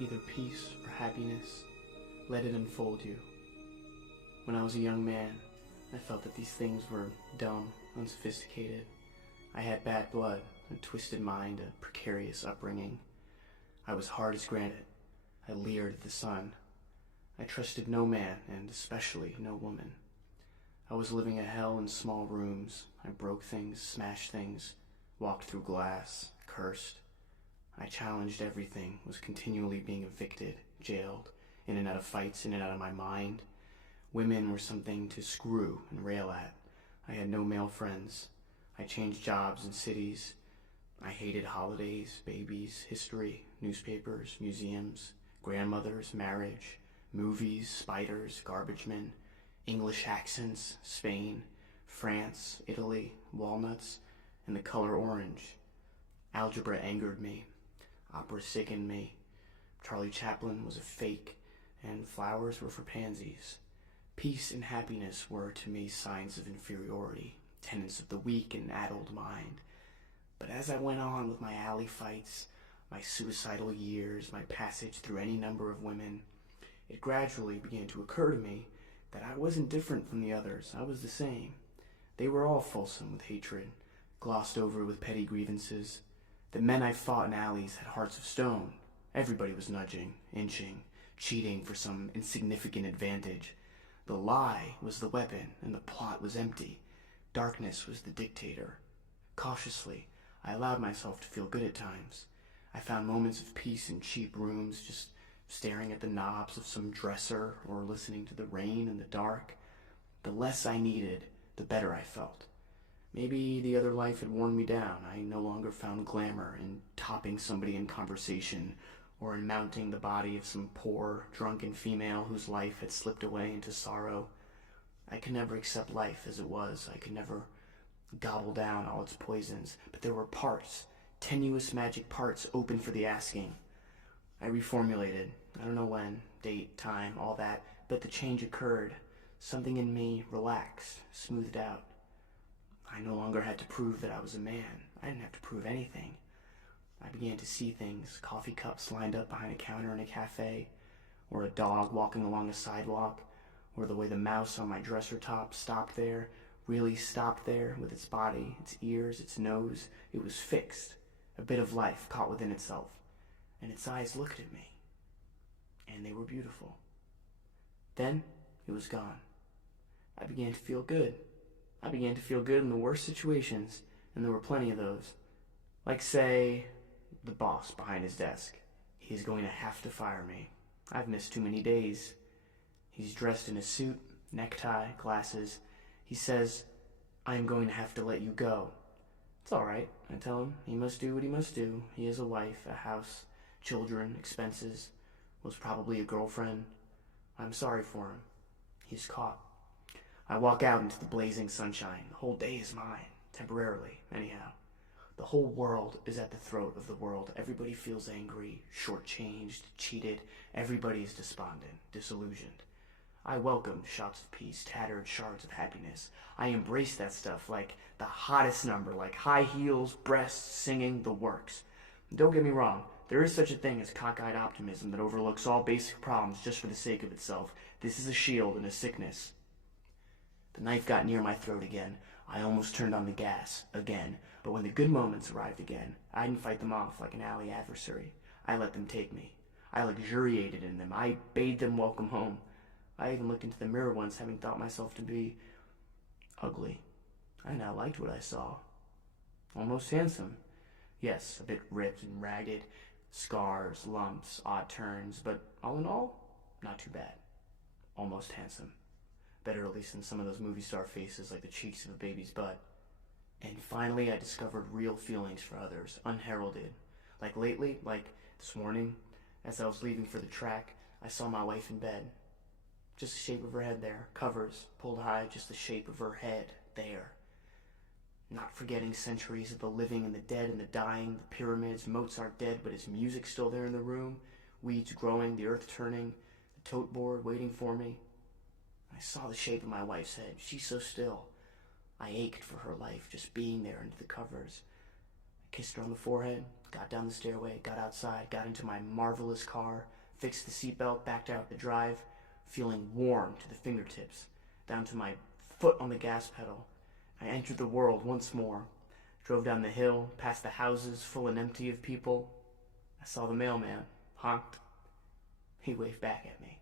either peace or happiness. Let it unfold you. When I was a young man, I felt that these things were dumb, unsophisticated. I had bad blood, a twisted mind, a precarious upbringing. I was hard as granite. I leered at the sun. I trusted no man, and especially no woman. I was living a hell in small rooms. I broke things, smashed things, walked through glass, cursed. I challenged everything, was continually being evicted, jailed, in and out of fights, in and out of my mind. Women were something to screw and rail at. I had no male friends. I changed jobs and cities. I hated holidays, babies, history, newspapers, museums, grandmothers, marriage, movies, spiders, garbage men, English accents, Spain, France, Italy, walnuts, and the color orange. Algebra angered me. Opera sickened me. Charlie Chaplin was a fake, and flowers were for pansies. Peace and happiness were to me signs of inferiority, tenets of the weak and addled mind. But as I went on with my alley fights, my suicidal years, my passage through any number of women, it gradually began to occur to me that I wasn't different from the others. I was the same. They were all fulsome with hatred, glossed over with petty grievances. The men I fought in alleys had hearts of stone. Everybody was nudging, inching, cheating for some insignificant advantage. The lie was the weapon, and the plot was empty. Darkness was the dictator. Cautiously, I allowed myself to feel good at times. I found moments of peace in cheap rooms, just staring at the knobs of some dresser or listening to the rain in the dark. The less I needed, the better I felt. Maybe the other life had worn me down. I no longer found glamour in topping somebody in conversation or in mounting the body of some poor, drunken female whose life had slipped away into sorrow. I could never accept life as it was. I could never gobble down all its poisons. But there were parts, tenuous magic parts open for the asking. I reformulated. I don't know when, date, time, all that, but the change occurred. Something in me relaxed, smoothed out. I no longer had to prove that I was a man. I didn't have to prove anything. I began to see things, coffee cups lined up behind a counter in a cafe, or a dog walking along a sidewalk, or the way the mouse on my dresser top stopped there, really stopped there with its body, its ears, its nose. It was fixed, a bit of life caught within itself, and its eyes looked at me, and they were beautiful. Then it was gone. I began to feel good. I began to feel good in the worst situations, and there were plenty of those. Like, say, the boss behind his desk. He's going to have to fire me. I've missed too many days. He's dressed in a suit, necktie, glasses. He says, "I'm going to have to let you go." It's all right, I tell him. He must do what he must do. He has a wife, a house, children, expenses, was probably a girlfriend. I'm sorry for him. He's caught. I walk out into the blazing sunshine. The whole day is mine, temporarily, anyhow. The whole world is at the throat of the world. Everybody feels angry, shortchanged, cheated. Everybody is despondent, disillusioned. I welcomed shots of peace, tattered shards of happiness. I embraced that stuff like the hottest number, like high heels, breasts, singing, the works. Don't get me wrong, there is such a thing as cockeyed optimism that overlooks all basic problems just for the sake of itself. This is a shield and a sickness. The knife got near my throat again. I almost turned on the gas, again. But when the good moments arrived again, I didn't fight them off like an alley adversary. I let them take me. I luxuriated in them. I bade them welcome home. I even looked into the mirror once, having thought myself to be ugly. I now liked what I saw. Almost handsome. Yes, a bit ripped and ragged, scars, lumps, odd turns, but all in all, not too bad. Almost handsome. Better at least than some of those movie star faces like the cheeks of a baby's butt. And finally I discovered real feelings for others, unheralded. Like lately, like this morning, as I was leaving for the track, I saw my wife in bed. Just the shape of her head there, covers, pulled high, just the shape of her head there. Not forgetting centuries of the living and the dead and the dying, the pyramids, Mozart dead, but his music still there in the room, weeds growing, the earth turning, the tote board waiting for me. I saw the shape of my wife's head. She's so still. I ached for her life, just being there under the covers. I kissed her on the forehead, got down the stairway, got outside, got into my marvelous car, fixed the seatbelt, backed out the drive, feeling warm to the fingertips, down to my foot on the gas pedal. I entered the world once more, drove down the hill, past the houses full and empty of people. I saw the mailman, honked. He waved back at me.